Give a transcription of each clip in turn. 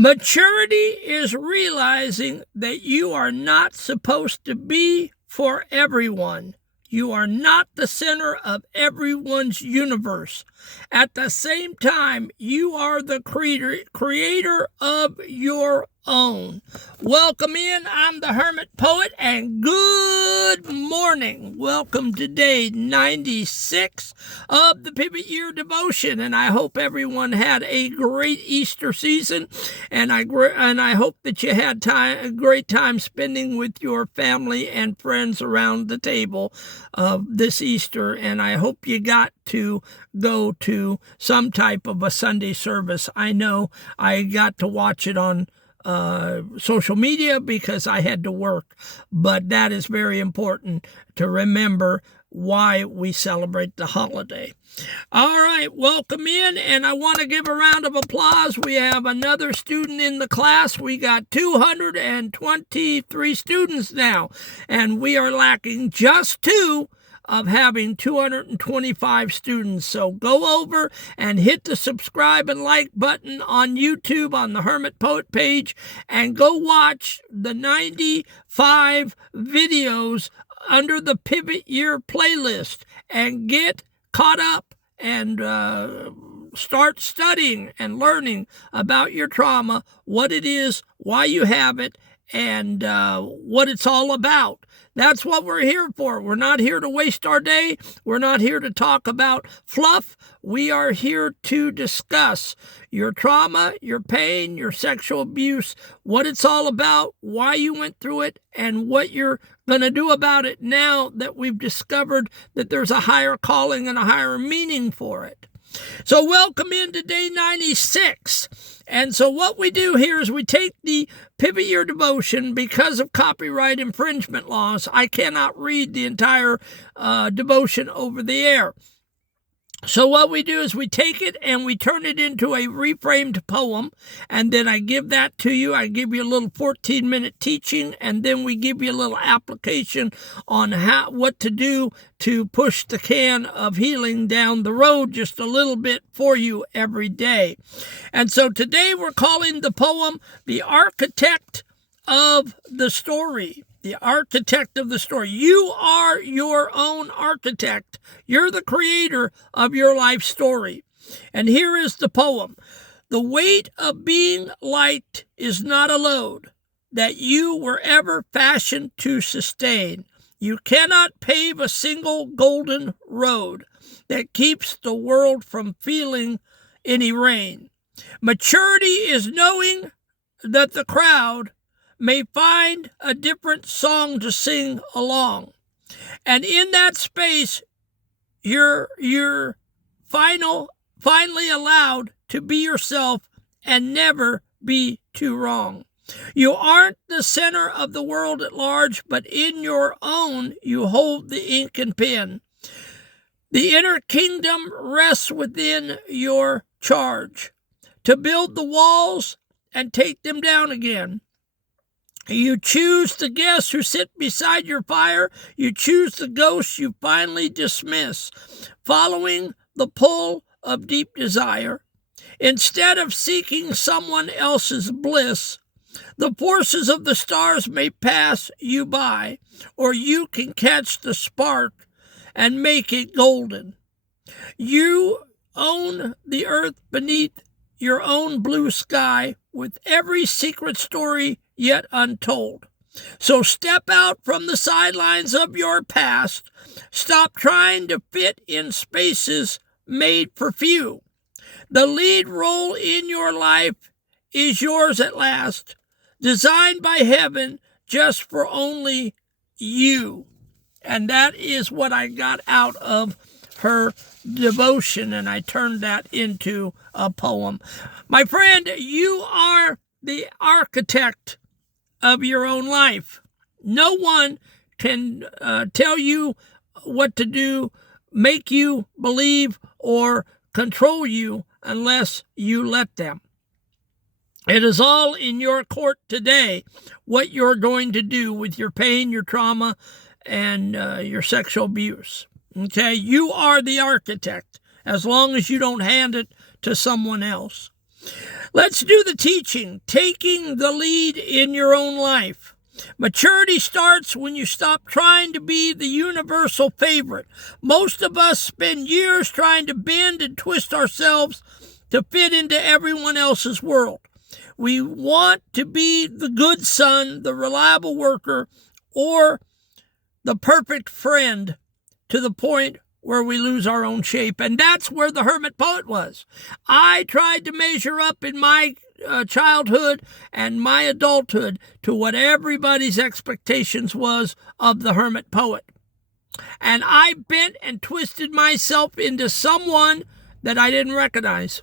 Maturity is realizing that you are not supposed to be for everyone. You are not the center of everyone's universe. At the same time, you are the creator of your own. Welcome in. I'm the Hermit Poet, and good morning. Welcome to day 96 of the Pivot Year Devotion, and I hope everyone had a great Easter season, and I hope that you had a great time spending with your family and friends around the table this Easter, and I hope you got to go to some type of a Sunday service. I know I got to watch it on social media because I had to work, but that is very important to remember why we celebrate the holiday. All right, welcome in, and I want to give a round of applause. We have another student in the class. We got 223 students now, and we are lacking just two of having 225 students. So go over and hit the subscribe and like button on YouTube on the Hermit Poet page, and go watch the 95 videos under the Pivot Year playlist and get caught up and start studying and learning about your trauma, what it is, why you have it, and what it's all about. That's what we're here for. We're not here to waste our day. We're not here to talk about fluff. We are here to discuss your trauma, your pain, your sexual abuse, what it's all about, why you went through it, and what you're going to do about it now that we've discovered that there's a higher calling and a higher meaning for it. So welcome into day 96. And so what we do here is we take the Pivot Year Devotion. Because of copyright infringement laws, I cannot read the entire devotion over the air. So what we do is we take it and we turn it into a reframed poem, and then I give that to you. I give you a little 14-minute teaching, and then we give you a little application on what to do to push the can of healing down the road just a little bit for you every day. And so today we're calling the poem The Architect of the Story. The architect of the story. You are your own architect. You're the creator of your life story. And here is the poem. The weight of being liked is not a load that you were ever fashioned to sustain. You cannot pave a single golden road that keeps the world from feeling any rain. Maturity is knowing that the crowd may find a different song to sing along. And in that space, you're finally allowed to be yourself and never be too wrong. You aren't the center of the world at large, but in your own, you hold the ink and pen. The inner kingdom rests within your charge to build the walls and take them down again. You choose the guests who sit beside your fire. You choose the ghosts you finally dismiss, following the pull of deep desire. Instead of seeking someone else's bliss, the forces of the stars may pass you by, or you can catch the spark and make it golden. You own the earth beneath your own blue sky, with every secret story yet untold. So step out from the sidelines of your past. Stop trying to fit in spaces made for few. The lead role in your life is yours at last, designed by heaven just for only you. And that is what I got out of her devotion, and I turned that into a poem. My friend, you are the architect of your own life. No one can tell you what to do, make you believe, or control you unless you let them. It is all in your court today what you're going to do with your pain, your trauma, and your sexual abuse. Okay, you are the architect as long as you don't hand it to someone else. Let's do the teaching, taking the lead in your own life. Maturity starts when you stop trying to be the universal favorite. Most of us spend years trying to bend and twist ourselves to fit into everyone else's world. We want to be the good son, the reliable worker, or the perfect friend, to the point where we lose our own shape. And that's where the hermit poet was. I tried to measure up in my childhood and my adulthood to what everybody's expectations was of the hermit poet. And I bent and twisted myself into someone that I didn't recognize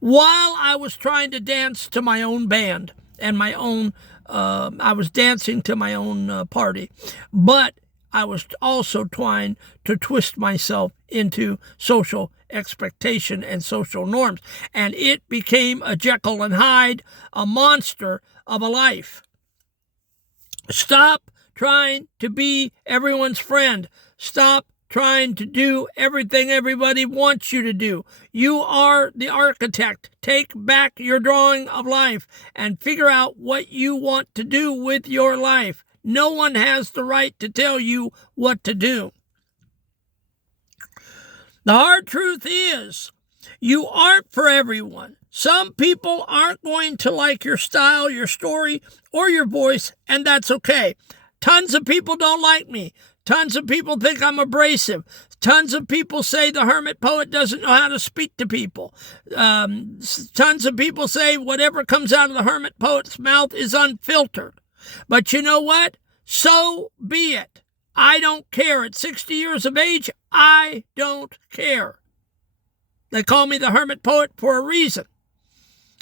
while I was trying to dance to my own band and my own, I was dancing to my own party. But I was also trying to twist myself into social expectation and social norms. And it became a Jekyll and Hyde, a monster of a life. Stop trying to be everyone's friend. Stop trying to do everything everybody wants you to do. You are the architect. Take back your drawing of life and figure out what you want to do with your life. No one has the right to tell you what to do. The hard truth is, you aren't for everyone. Some people aren't going to like your style, your story, or your voice, and that's okay. Tons of people don't like me. Tons of people think I'm abrasive. Tons of people say the hermit poet doesn't know how to speak to people. Tons of people say whatever comes out of the hermit poet's mouth is unfiltered. But you know what? So be it. I don't care. At 60 years of age, I don't care. They call me the hermit poet for a reason.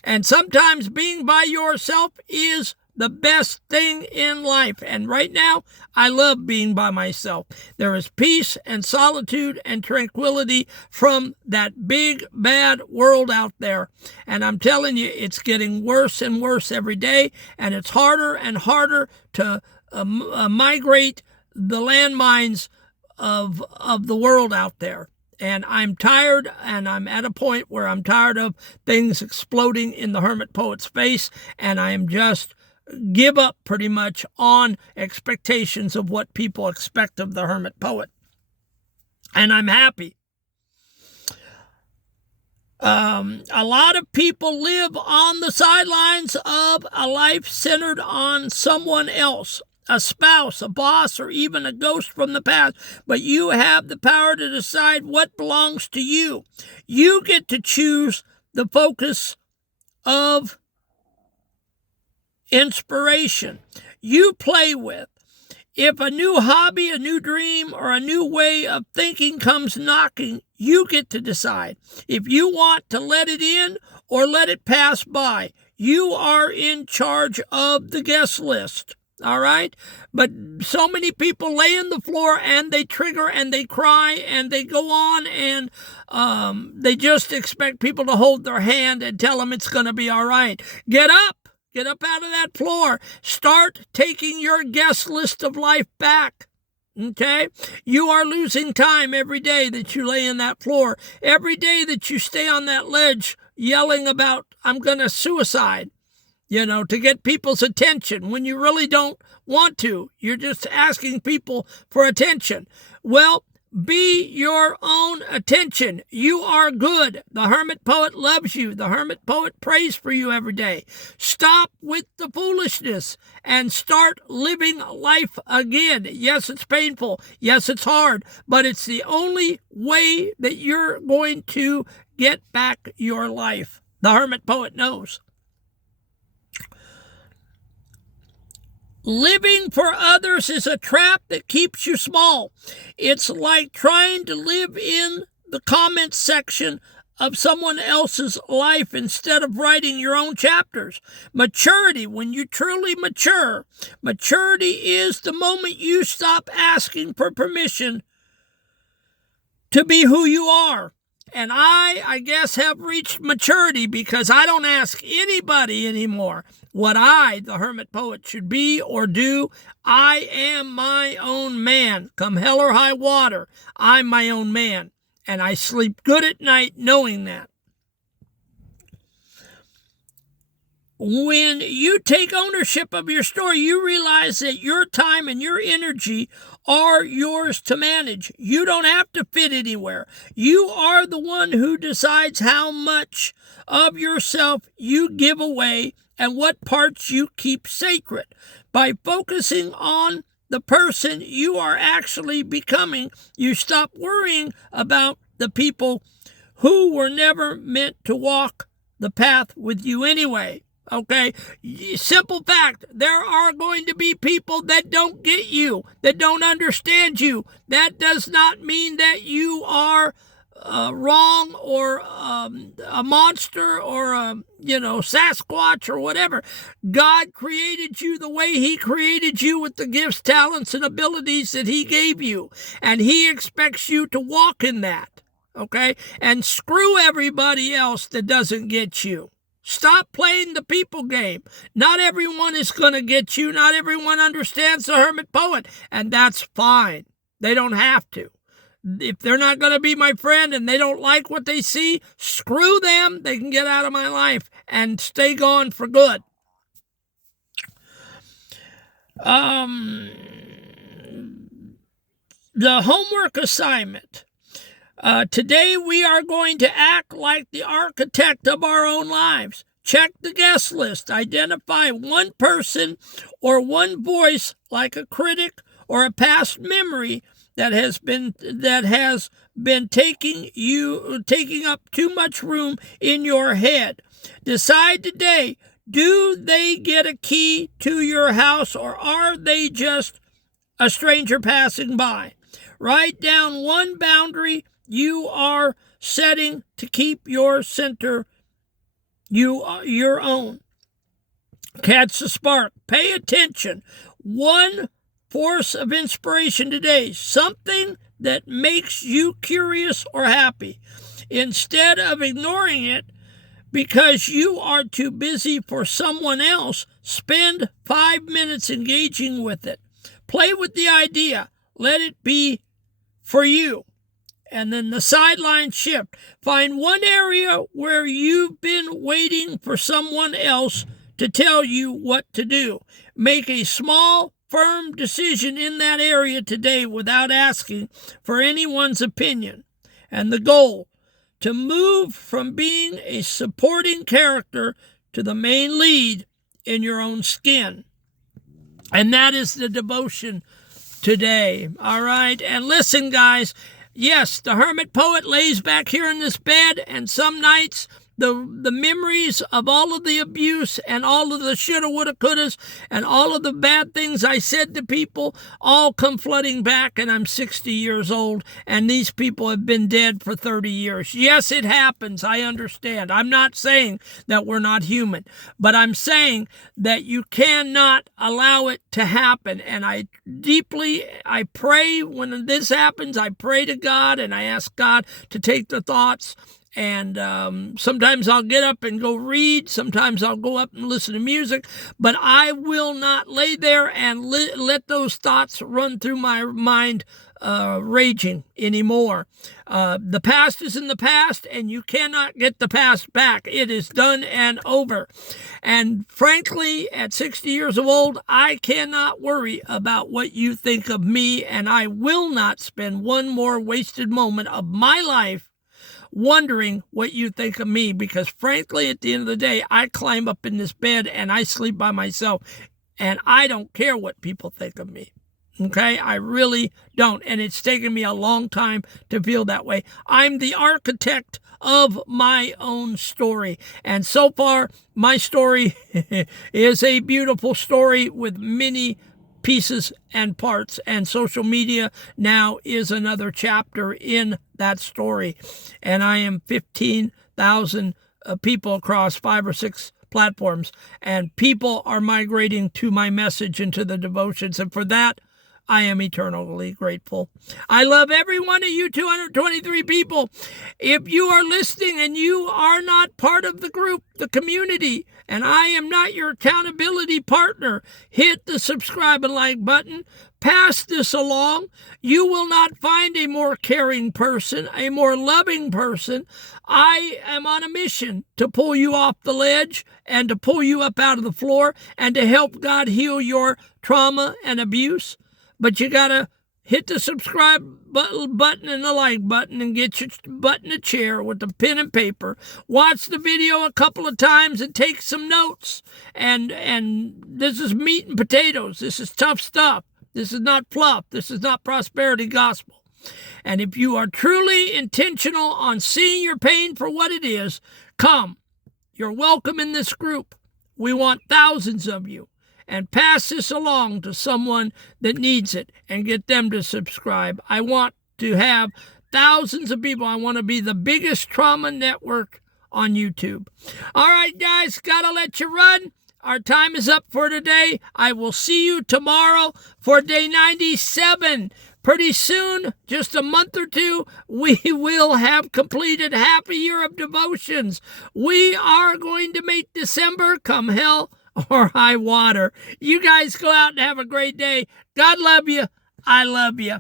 And sometimes being by yourself is the best thing in life. And right now, I love being by myself. There is peace and solitude and tranquility from that big, bad world out there. And I'm telling you, it's getting worse and worse every day. And it's harder and harder to migrate the landmines of the world out there. And I'm tired, and I'm at a point where I'm tired of things exploding in the hermit poet's face, and I am just give up pretty much on expectations of what people expect of the hermit poet. And I'm happy. A lot of people live on the sidelines of a life centered on someone else, a spouse, a boss, or even a ghost from the past. But you have the power to decide what belongs to you. You get to choose the focus of inspiration you play with. If a new hobby, a new dream, or a new way of thinking comes knocking, you get to decide if you want to let it in or let it pass by. You are in charge of the guest list. All right? But so many people lay on the floor and they trigger and they cry and they go on and they just expect people to hold their hand and tell them it's going to be all right. Get up. Get up out of that floor. Start taking your guest list of life back. Okay? You are losing time every day that you lay in that floor. Every day that you stay on that ledge yelling about, I'm going to suicide, to get people's attention when you really don't want to. You're just asking people for attention. Well, be your own attention. You are good. The hermit poet loves you. The hermit poet prays for you every day. Stop with the foolishness and start living life again. Yes, it's painful. Yes, it's hard. But it's the only way that you're going to get back your life. The hermit poet knows. Living for others is a trap that keeps you small. It's like trying to live in the comment section of someone else's life instead of writing your own chapters. Maturity, when you truly mature, maturity is the moment you stop asking for permission to be who you are. And I guess, have reached maturity because I don't ask anybody anymore what I, the hermit poet, should be or do. I am my own man. Come hell or high water, I'm my own man. And I sleep good at night knowing that. when you take ownership of your story, you realize that your time and your energy are yours to manage. You don't have to fit anywhere. You are the one who decides how much of yourself you give away and what parts you keep sacred. By focusing on the person you are actually becoming, you stop worrying about the people who were never meant to walk the path with you anyway. Okay, simple fact, there are going to be people that don't get you, that don't understand you. That does not mean that you are wrong or a monster or Sasquatch or whatever. God created you the way he created you, with the gifts, talents, and abilities that he gave you. And he expects you to walk in that. Okay, and screw everybody else that doesn't get you. Stop playing the people game. Not everyone is going to get you. Not everyone understands the hermit poet, and that's fine. They don't have to. If they're not going to be my friend and they don't like what they see, screw them. They can get out of my life and stay gone for good. The homework assignment. Today we are going to act like the architect of our own lives. Check the guest list. Identify one person or one voice, like a critic or a past memory, that has been taking up too much room in your head. Decide today, do they get a key to your house, or are they just a stranger passing by? Write down one boundary you are setting to keep your center your own. Catch the spark. Pay attention. One force of inspiration today, something that makes you curious or happy. Instead of ignoring it because you are too busy for someone else, spend 5 minutes engaging with it. Play with the idea. Let it be for you. And then the sideline shift. Find one area where you've been waiting for someone else to tell you what to do. Make a small, firm decision in that area today without asking for anyone's opinion. And the goal, to move from being a supporting character to the main lead in your own skin. And that is the devotion today. All right. And listen, guys. Yes, the hermit poet lays back here in this bed, and some nights the memories of all of the abuse and all of the shoulda, woulda, couldas, and all of the bad things I said to people all come flooding back, and I'm 60 years old, and these people have been dead for 30 years. Yes, it happens. I understand. I'm not saying that we're not human, but I'm saying that you cannot allow it to happen. And I pray when this happens, I pray to God, and I ask God to take the thoughts. And sometimes I'll get up and go read. Sometimes I'll go up and listen to music. But I will not lay there and let those thoughts run through my mind raging anymore. The past is in the past, and you cannot get the past back. It is done and over. And frankly, at 60 years old, I cannot worry about what you think of me, and I will not spend one more wasted moment of my life wondering what you think of me, because frankly, at the end of the day, I climb up in this bed and I sleep by myself, and I don't care what people think of me. Okay? I really don't. And it's taken me a long time to feel that way. I'm the architect of my own story. And so far, my story is a beautiful story with many pieces and parts, and social media now is another chapter in that story. And I am 15,000 people across 5 or 6 platforms, and people are migrating to my message and to the devotions, and for that, I am eternally grateful. I love every one of you 223 people. If you are listening and you are not part of the group, the community, and I am not your accountability partner, hit the subscribe and like button. pass this along. You will not find a more caring person, a more loving person. I am on a mission to pull you off the ledge and to pull you up out of the floor and to help God heal your trauma and abuse. But you got to hit the subscribe button and the like button and get your butt in a chair with a pen and paper. Watch the video a couple of times and take some notes. And this is meat and potatoes. This is tough stuff. This is not fluff. This is not prosperity gospel. And if you are truly intentional on seeing your pain for what it is, come. You're welcome in this group. We want thousands of you. And pass this along to someone that needs it and get them to subscribe. I want to have thousands of people. I want to be the biggest trauma network on YouTube. All right, guys, gotta let you run. Our time is up for today. I will see you tomorrow for day 97. Pretty soon, just a month or two, we will have completed half a year of devotions. We are going to make December come hell or high water. You guys go out and have a great day. God love you. I love you.